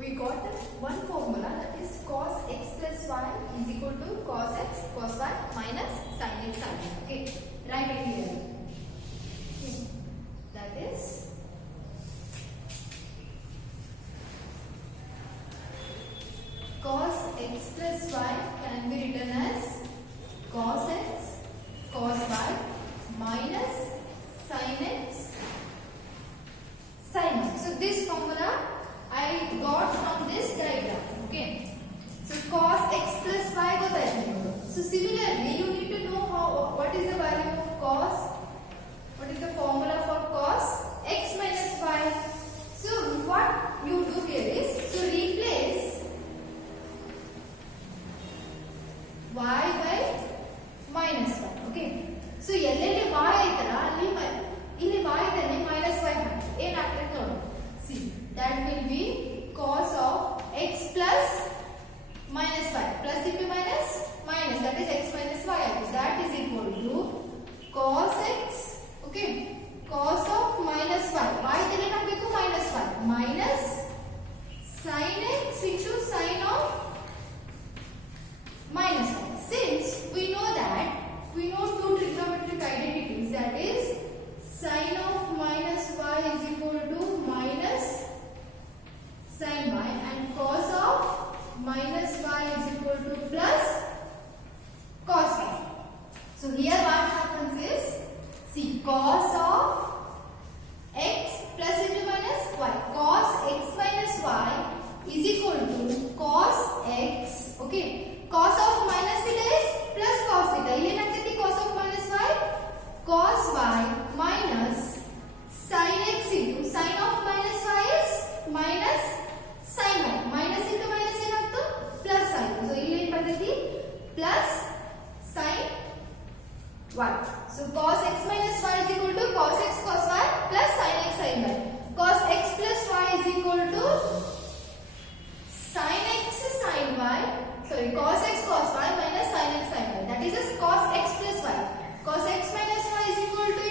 we got one formula, that is cos x plus y is equal to cos x cos y minus sin x sin y. Okay, write it here. Okay. That is cos x plus y can be written as cos x cos y minus sin x sin y. So this formula I got from this diagram. Okay. So cos x plus y gotaithe. So similarly, you need to know what is the value of cos. What is the formula for cos x minus y? So what you do here is to replace y by minus y. Okay. So ಎಲ್ಲೆಲ್ಲಿ y ಐತಲ್ಲ ಅಲ್ಲಿ ಇಲ್ಲಿ y ಇದನ್ನೇ minus y ಹಾಕಿ ಏನಾಗ್ತದೆ ನೋಡಿ. See, that will be cos of x plus minus y. Plus into minus minus, that is x minus y. That is equal to cos x. Okay, cos of minus y. Y ಇದನ್ನೇ ಹಾಕಬೇಕು minus y minus sin x into sin of minus y. Since we know two trigonometric identities, that is sin of minus y is equal to minus sin y and cos of minus y is equal to plus cos y. So here what happens is, see, cos of x plus into minus y, cos x minus y is equal to cos x. Okay, cos of minus theta is plus cos theta. Here ಏನಾಗ್ತೈತಿ cos of minus y, cos y minus sin x into sin of minus y is minus sin y. Minus into minus ಏನಾಗ್ತು plus sin. So ಇಲ್ಲಿ ಏನು ಬರ್ತೈತಿ plus sin y. So cos x minus y is equal to cos x cos y plus sin x sin y. Cos x plus y is equal to sin x sin y. Sorry, cos x cos y minus sin x sin y. That is just cos x plus y. Cos x minus y is equal to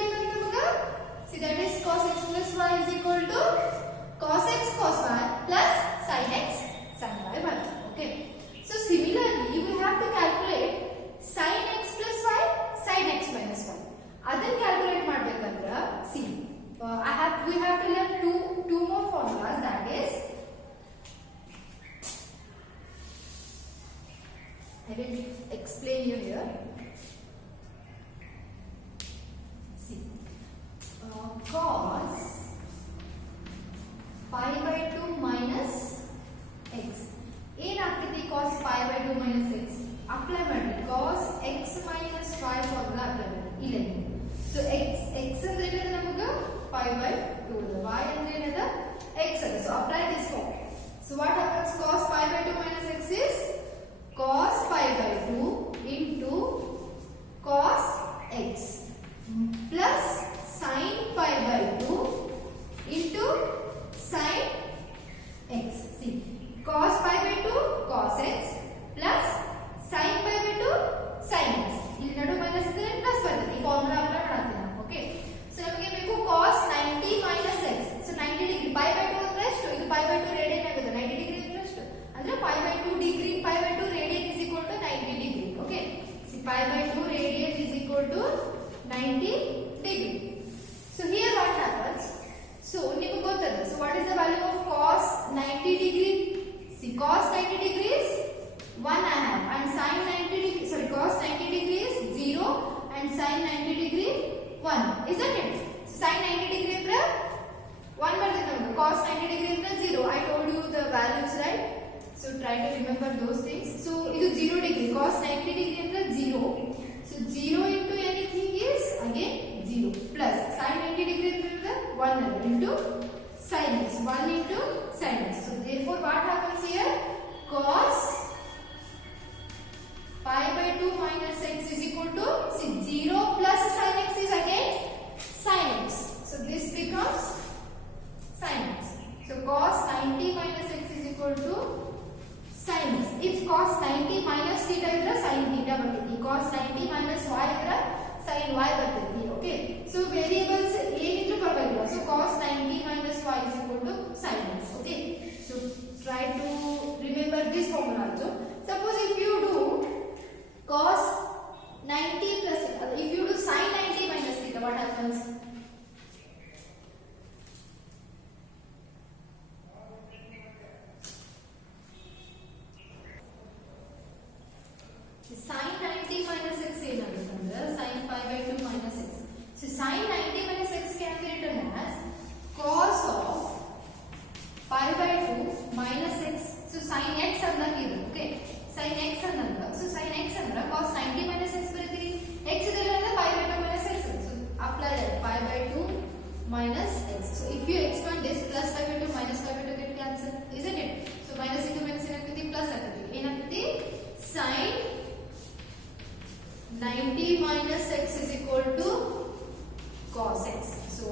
see, that is cos x plus y is equal to cos x cos y plus sin x sin y. Okay. So similarly, we have to calculate sin x plus y, sin x minus y. Adhan calculate ಮಾಡಬೇಕಂದ್ರೆ see, we have to learn two more formulas, that is I will explain you here. See, cos pi by 2 minus x. ಏನಾಗ್ತೈತಿ cos pi by 2 minus x? Apply ಮಾಡಿ cos x minus y formula apply ಮಾಡಿ ಇಲ್ಲಿ. So x ಅಂದ್ರೆ ಏನದ ನಮಗ pi by 2, y ಅಂದ್ರೆ ಏನದ x ಅದ. So apply this form. So what happens, cos pi by 2 minus x is cos pi by 2 into cos x plus sin pi by 2 into sin x. See, cos pi by 2 cos x plus sin pi by 2 sin x. ಇಲ್ಲಿ ನಡು minus ಇದ್ರೆ plus ಬರ್ತದೆ. ಈ formula apply ಮಾಡ್ತೀನಿ. Okay. So ನಮಗೆ ಬೇಕು cos 90 minus x. So 90 degree pi by 2 ಅಂದ್ರೆ ಎಷ್ಟು? ಇದು pi by 2 ರೇಡಿಯನ್ ಆಗುತ್ತೆ. 90 ಡಿಗ್ರಿ ಅಂದ್ರೆ ಎಷ್ಟು? ಅಂದ್ರೆ pi by 2 degree, pi by 2 radian is equal to 90 degree. Okay. See, pi by 2 radian is equal to 90 degree. So here what happens? So niಮಗೆ ಗೊತ್ತಲ್ಲ. So what is the value of cos 90 degree? See, cos 90 degree is 1 I have, and sin 90 degree, sorry, cos 90 degree is 0 and sin 90 degree 1, isn't it? So sin 90 degree ಅಂದ್ರೆ 1 ಬರ್ತದೆ ನಮಗೆ, cos 90 degree ಅಂದ್ರೆ 0. I told you the values, right? So try to remember those things. So ಇದು 0 degree, cos 90 degree ಅಂದ್ರೆ 0. So 0 into anything is again 0 plus sin 90 degree ಅಂದ್ರೆ 1 into sin x, 1 into sin x. So therefore what happens here? Cos pi by 2 minus x is equal to, see, 0 plus sin x is again sin x. So this becomes sin x. So cos 90 minus x is equal to sin x. If cos 90 minus theta idra sin theta ಬರ್ತೈತಿ, cos 90 minus y idra sin y ಬರ್ತೈತಿ. Okay. So variables ಏನಿದ್ರು ಪರವಾಗಿಲ್ಲ. So cos 90 minus y is equal to sin x. Okay. So try this formula also. Suppose if you do cos 90 plus if you do sin 90 minus theta, what happens? Sin 90 minus x ಏನಾಗುತ್ತಂದ್ರೆ sin pi by 2 minus x. So sin 90 minus x can be written as cos of pi by 2 minus x. So sin x ಅಂದಾಗ ಇದು okay sin x ಅಂದಾಗ so sin x ಅಂದ್ರೆ cos 90 minus x ಬರೀತೀವಿ x ಇದೆಲ್ಲ ಅಂದ್ರೆ pi by 2 minus x. So apply that pi by 2 minus x. So if you expand this plus pi by 2 minus pi by 2 get cancel, isn't it? So minus into minus ಏನಾಗ್ತದೆ plus ಆಗ್ತದೆ ಏನಾಗ್ತದೆ sin 90 minus x is equal to cos x. So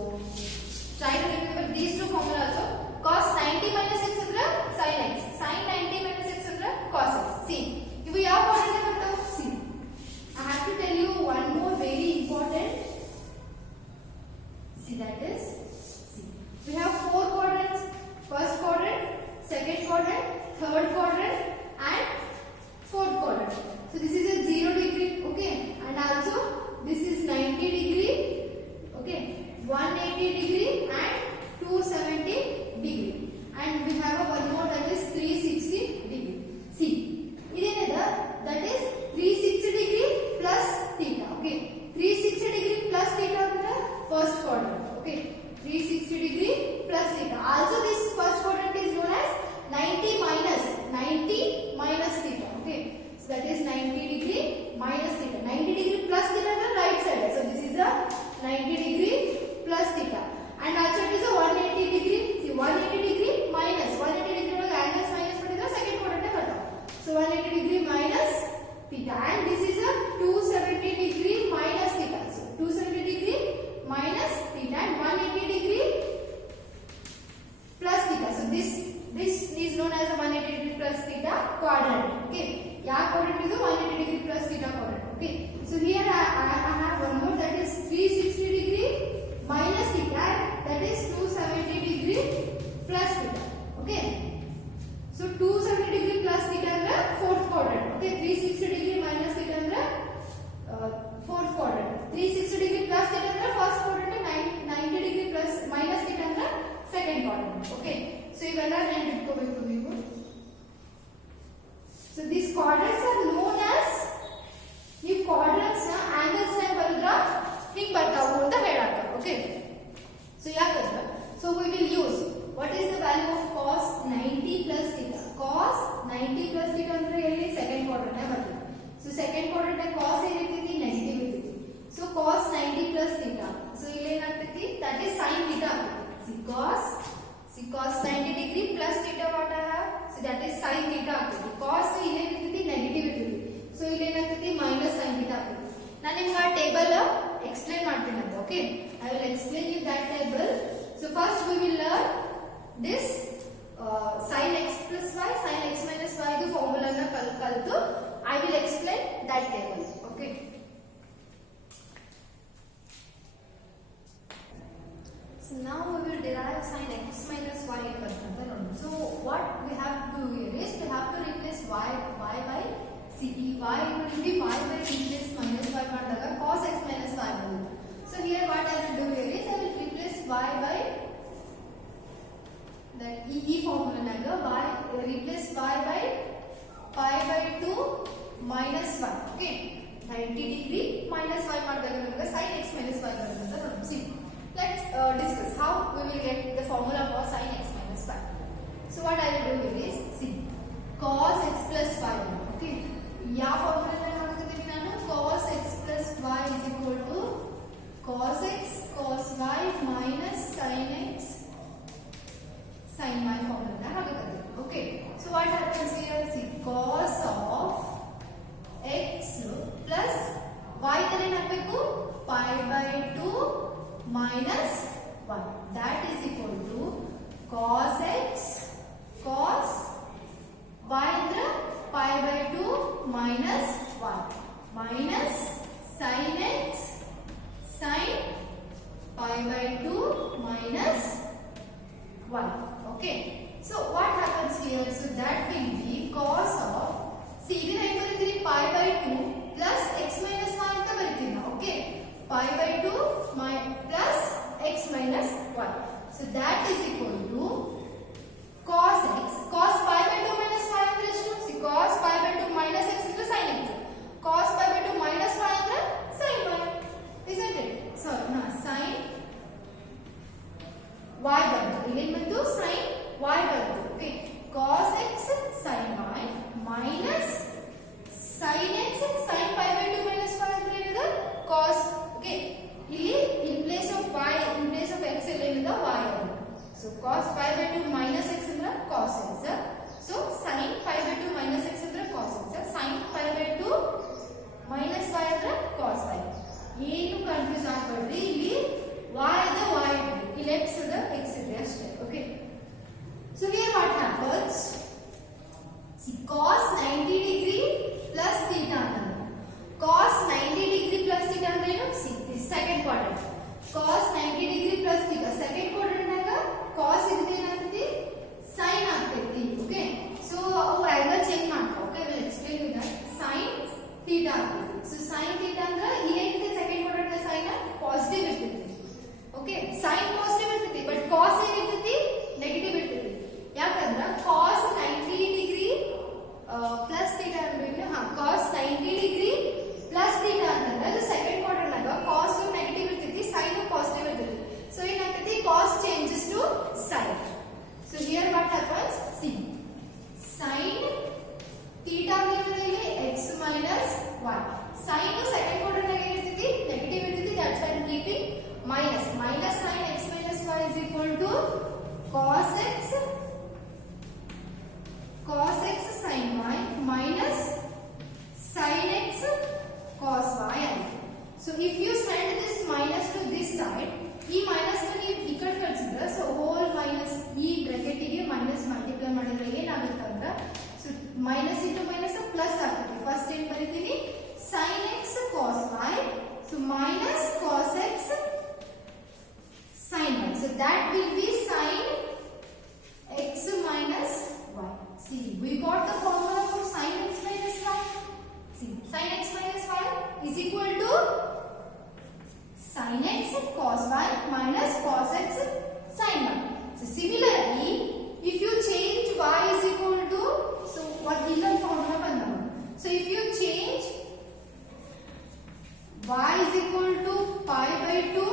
try to remember these two formula also. Cos 90 minus x ಅಂದ್ರೆ sin x, sin 90 minus x ಅಂದ್ರೆ cos x. See, ಇವು ಯಾವ quadrant ಬರ್ತಾವೆ? See, I have to tell you one more very important. See, that is, see, we have four quadrants: first quadrant, second quadrant, third quadrant, and fourth quadrant. So this is a 0 degree, okay, and also this is 90 degree, okay, 180 degree and 270 degree, and we have a one more that is 360 degree. See, idenida that is 360 degree plus theta, okay, 360 degree plus theta ಅಂದ್ರೆ first quadrant, okay, 360 degree plus theta. Also this first quadrant is known as 90 minus theta, okay. That is 90 degree minus theta. 90 degree plus theta on the right side. So this is a 90 degree plus theta. And also it is a 180 degree. See, 180 degree minus 180 degree angles minus what is the second quadrant. So 180 degree minus theta. And this is a 270 degree minus theta. So 270 degree minus theta and 180 degree plus theta. So this is known as a 180 degree plus theta quadrant. Okay. Yeah, quadrant is a 180 degree plus theta quadrant. Okay. So here I have one more that is 360 degree minus theta, that is 270 degree plus theta. Okay. So 270 degree plus theta is the fourth quadrant. Okay. 360 degree minus theta is the fourth quadrant. 360 degree plus theta is the first quadrant and 90 degree plus minus theta is the second quadrant. Okay. So ಇವೆಲ್ಲ ನೆನಪಿಟ್ಕೋಬೇಕು ನೀವು. So these quadrants are known as ಈ quadrants ನ angles ನ ಬರೆದ್ರ ಹಿಂಗ್ ಬರ್ತಾವು ಅಂತ ಹೇಳಾಕ. Okay. So ಯಾಕಂದ್ರೆ so we will use what is the value of cos 90 plus theta. Cos 90 plus theta ಅಂದ್ರೆ ಎಲ್ಲಿ second quadrant ನ ಬರ್ತದೆ. So second quadrant ನ cos ಏನಿರ್ತೈತಿ ನೆಗೆಟಿವ್ ಇರ್ತೈತಿ. So cos 90 plus theta. So ಇಲ್ಲಿ ಏನಾಗ್ತೈತಿ that is sin theta ಆಗ್ತೈತಿ. See cos 90 degree plus theta what I have. So that is sin theta ಆಗ್ತೈತಿ. cos ಇಲ್ಲಿ ಏನಿರ್ತೈತಿ ನೆಗೆಟಿವ್ ಇರ್ತೈತಿ. So ಇಲ್ಲಿ ಏನಾಗ್ತೈತಿ minus sin theta ಆಗ್ತೈತಿ. ನಾನು ನಿಮಗೆ ಆ ಟೇಬಲ್ ಎಕ್ಸ್ಪ್ಲೇನ್ ಮಾಡ್ತೀನಿ ಅಂತ. Okay, I will explain you that table. So first we will learn this sin x plus y, sin x minus y ದು ಫಾರ್ಮುಲಾ ನ ಕಲಿತು I will explain that table. Okay. So now we will derive sin x minus y ಅಂತ ನೋಡಿ. So what we have to do here is we have to replace y by c. y will be y by replace minus y ಮಾಡಿದಾಗ cos x minus y ಬರುತ್ತೆ. So here what I will do here is I will replace y by that e formula naga y replace y by pi by 2 minus 1. Okay, 90 degree minus y ಮಾಡಿದಾಗ ನಮಗೆ sin x minus y ಬರುತ್ತೆ ಅಂತ ನೋಡಿ. See, let's discuss how we will get the formula for sin x minus y. So what I will do here is see cos x plus y. Okay, ಯಾವ formula ನ ಹಾಕುತ್ತೀನಿ ನಾನು cos x plus y is equal to cos x cos y minus sin x sin y formula ನ ಹಾಕುತ್ತೀನಿ. Okay, so what happens here? See cos of x plus y ನ ಹಾಕಬೇಕು pi by 2 minus 1, that is equal to cos x cos y ಅಂದ್ರೆ pi by 2 minus 1 minus sin x sin pi by 2 minus 1. Okay, so what happens here? So that will be cos of see ಇದನ್ನ ಹೇಗೆ ಬರೀತೀರಿ pi by 2 plus x minus y ಅಂತ ಬರೀತೀವಿ ನಾವು okay pi by 2 plus x minus y so that is equal to cos x cos pi by 2 minus y ಅಂದ್ರೆ ಎಷ್ಟು see cos pi by 2 minus x into sin x cos pi by 2 minus y ಅಂದ್ರೆ sin y isn't it so sin y ಬಂತು ಇಲ್ಲಿ ಬಂತು sin y ಬಂತು okay cos x sin y minus sin x sin pi by 2 minus y ಅಂದ್ರೆ ಏನದು cos okay ಇಲ್ಲಿ in place of y in place of x ಇಲ್ಲಿ ಏನದು y so cos pi by 2 minus x ಅಂದ್ರೆ cos x so sin pi by 2 minus x ಅಂದ್ರೆ cos x sin pi by 2 minus y ಅಂದ್ರೆ cos y ಏನು confuse ಆಗಬೇಡ್ರಿ ಇಲ್ಲಿ y ಇದೆ y ಇಲ್ಲಿ x ಇದೆ x ಇದೆ ಅಷ್ಟೇ okay so here what happens see cos 90 degree plus theta cos 90 degree plus theta ಅಂದ್ರೆ ಏನು see this second quadrant cos 90 degree plus theta second quadrant ನಾಗ cos ಇದ್ರೆ ಏನಾಗ್ತೈತಿ sin ಆಗ್ತೈತಿ ಓಕೆ so ಅವು ಆಂಗಲ್ ಚೇಂಜ್ ಮಾಡ್ಕೊ okay will explain you that sin theta ಆಗ್ತೈತಿ so sin theta ಅಂದ್ರೆ ಏನಿದೆ ಸೆಕೆಂಡ್ ಕ್ವಾಡ್ರೆಂಟ್ ನ sin ಪಾಸಿಟಿವ್ ಇರ್ತೈತಿ ಓಕೆ sin ಪಾಸಿಟಿವ್ ಇರ್ತೈತಿ ಬಟ್ cos ಏನಿರ್ತೈತಿ ನೆಗೆಟಿವ್ ಇರ್ತೈತಿ ಯಾಕಂದ್ರೆ cos 90 ಡಿಗ್ರಿ ಪ್ಲಸ್ theta ಅಂದ್ರೆ cos 90 ಡಿಗ್ರಿ ಪ್ಲಸ್ theta ಅಂದ್ರೆ ಅದು ಸೆಕೆಂಡ್ ಕ್ವಾಡ್ರೆಂಟ್ ನಾಗ cos ನೆಗೆಟಿವ್ ಇರ್ತೈತಿ sin ಪಾಸಿಟಿವ್ ಇರ್ತೈತಿ so ಏನಾಗ್ತೈತಿ cos changes to sin so here what happens see sin theta ಅಂದ್ರೆ x minus y sin second quadrant ನಾಗ ಏನಿರ್ತೈತಿ negative ಇರ್ತೈತಿ that's why I'm keeping minus sin x minus y is equal to cos x sin y minus sin x cos y so if you send this minus to this side ಈ minus ನ ನೀವು ಈ ಕಡೆ ಕಳಿಸಿದ್ರೆ so hole minus ಈ bracket ಗೆ minus multiply ಮಾಡಿದ್ರೆ ಏನಾಗುತ್ತೆ ಅಂದ್ರೆ so minus into minus plus ಆಗ್ತದೆ ಫಸ್ಟ್ ಏನ್ ಬರೀತೀನಿ sin x cos y so minus cos x sin y so that will be sin x minus y see we got the formula for sin x minus y see sin x minus y is equal to sin x cos y minus cos x sin y so similarly if you change y is equal to so what will the formula banna so if you change y is equal to pi by 2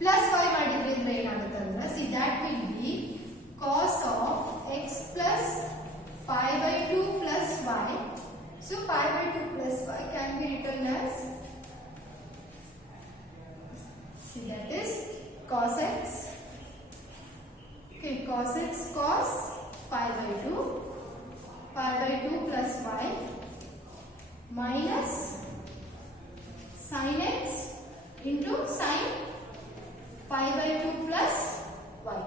plus y ಮಾಡಿದ್ರೆ ಅಂದ್ರೆ ಏನಾಗುತ್ತೆ ಅಂದ್ರೆ see that will be cos of x plus pi by 2 plus y so pi by 2 plus y can be written as see that is cos x okay cos x cos pi by 2 plus y minus sin x into sin pi by 2 plus y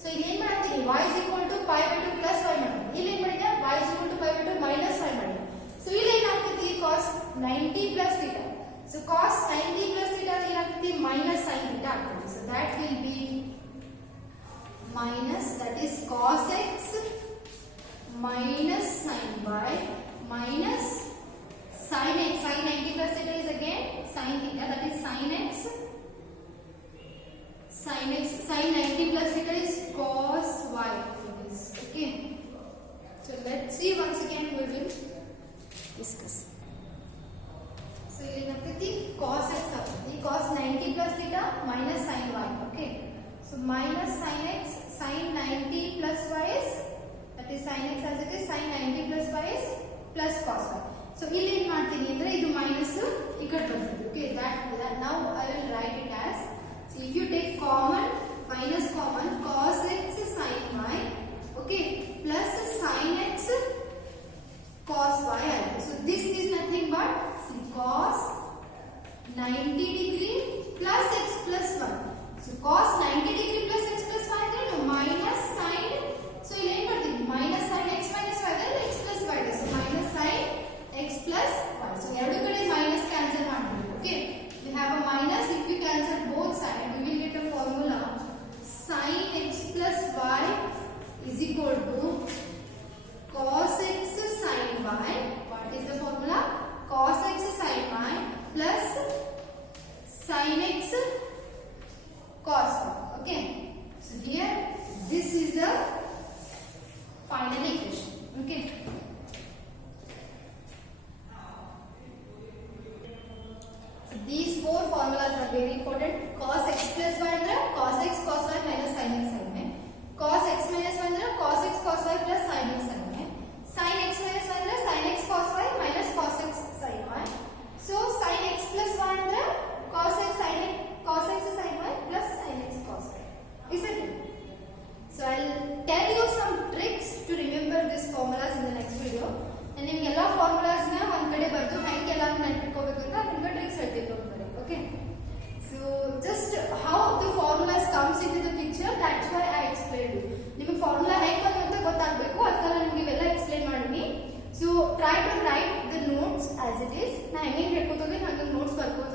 so ಇಲ್ಲಿ ಏನು ಮಾಡ್ತೀನಿ y is equal to pi by 2 plus y ಮಾಡ್ತೀನಿ ಇಲ್ಲಿ ಏನು ಮಾಡಿದೆ y is equal to pi by 2 minus y ಮಾಡಿದೆ so ಇಲ್ಲಿ ಏನಾಗ್ತೈತಿ cos 90 plus theta so cos 90 plus theta ಏನಾಗ್ತೈತಿ minus sin theta ಆಗ್ತೈತಿ so that will be minus that is cos x minus sin y minus sin x sin 90 plus theta is again sin theta that is sin x sin 90 plus theta is cos y it is okay so let's see once again we will discuss so ಇಲ್ಲಿ ಏನಾಗ್ತೈತಿ cos x ಆಗ್ತೈತಿ cos 90 plus theta minus sin y okay so minus sin x sin 90 plus y is that is sin x as it is sin 90 plus y is plus cos y so ಇಲ್ಲಿ ಏನು ಮಾಡ್ತೀನಿ ಅಂದ್ರೆ ಇದು minus ಈ ಕಡೆ ಬರ್ತದೆ okay that now I will write it as so if you take common minus common cos x sin y okay plus sin x cos y so this is nothing but see cos 90 degree plus x plus y so cos 90 degree plus x plus y ಅಂದ್ರೆ minus sin so ಇಲ್ಲಿ ಏನು ಮಾಡ್ತೀವಿ minus sin x minus y ಅಂದ್ರೆ x plus y so minus sin x plus y so ಎರಡು ಕಡೆ minus cancel ಮಾಡಬೇಕು okay we have a minus if you cancel both sides we will get a formula sin x plus y is equal to cos This is the final equation. Okay. So these four formulas are very important. Cos x plus y andre cos x cos y minus sin x आएंगे. Cos x minus y andre cos x cos y plus sin x आएंगे. Sin x minus y andre sin x cos y minus cos x sin y. So sin x plus y andre cos x sin y plus sin x cos y. Isn't it? So I'll tell you some tricks to remember these formulas in the next video. And in all formulas na one kade bardu hange ella nettikobeku anta ninga tricks ಹೇಳ್ತಿದ್ದೆ ಒಂದಡೆ. Okay. So just how the formulas comes into the picture, that's why I explained you. ನಿಮಗೆ formula ಹೇಗೆ ಬಂತು ಅಂತ ಗೊತ್ತಾಗಬೇಕು, ಅದಕ್ಕೆ ನಾನು ನಿಮಗೆ ಇವೆಲ್ಲ ಎಕ್ಸ್ಪ್ಲೇನ್ ಮಾಡಿನಿ. So try to write the notes as it is. ನಾ ಹೆಂಗೆ ಹೇಳ್ಕೊತೋಗಿ ಹಂಗೆ ನೋಟ್ಸ್ ಬರ್ಕೋತ